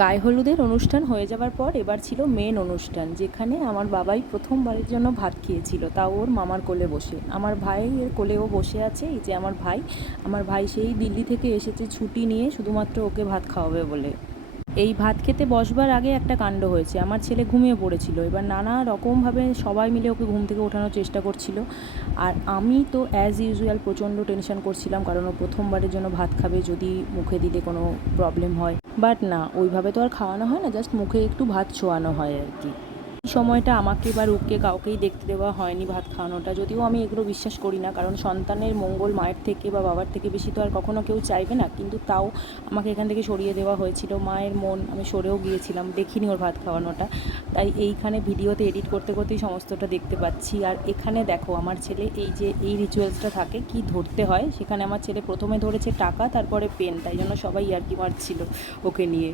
গায়ে হলুদের অনুষ্ঠান হয়ে যাওয়ার পর এবার ছিল মেন অনুষ্ঠান, যেখানে আমার বাবাই প্রথমবারের জন্য ভাত খেয়েছিল, তাও ওর মামার কোলে বসে। আমার ভাইয়ের কোলেও বসে আছে, এই যে আমার ভাই সেই দিল্লি থেকে এসেছে ছুটি নিয়ে শুধুমাত্র ওকে ভাত খাওয়াবে বলে। এই ভাত খেতে বসবার আগে একটা কাণ্ড হয়েছে, আমার ছেলে ঘুমিয়ে পড়েছিল। এবার নানা রকমভাবে সবাই মিলে ওকে ঘুম থেকে ওঠানোর চেষ্টা করছিল, আর আমি তো অ্যাজ ইউজুয়াল প্রচণ্ড টেনশন করছিলাম, কারণ ও প্রথমবারের জন্য ভাত খাবে, যদি মুখে দিলে কোনো প্রবলেম হয়। বাট না, ওইভাবে তো আর খাওয়ানো হয় না, জাস্ট মুখে একটু ভাত ছোঁয়ানো হয় আর কি। এই সময়টা আমাকে বা রূপকে কাউকেই দেখতে দেওয়া হয়নি ভাত খাওয়ানোটা, যদিও আমি এগুলো বিশ্বাস করি না, কারণ সন্তানের মঙ্গল মায়ের থেকে বা বাবার থেকে বেশি তো আর কখনো কেউ চাইবে না, কিন্তু তাও আমাকে এখান থেকে সরিয়ে দেওয়া হয়েছিল। মায়ের মন, আমি সরেও গিয়েছিলাম, দেখিনি ওর ভাত খাওয়ানোটা। তাই এইখানে ভিডিওতে এডিট করতে করতেই সমস্তটা দেখতে পাচ্ছি। আর এখানে দেখো আমার ছেলে, এই যে এই রিচুয়ালসটা থাকে কি ধরতে হয়, সেখানে আমার ছেলে প্রথমে ধরেছে টাকা, তারপরে পেন, তাই জন্য সবাই ইয়ার্কি মারছিল ওকে নিয়ে।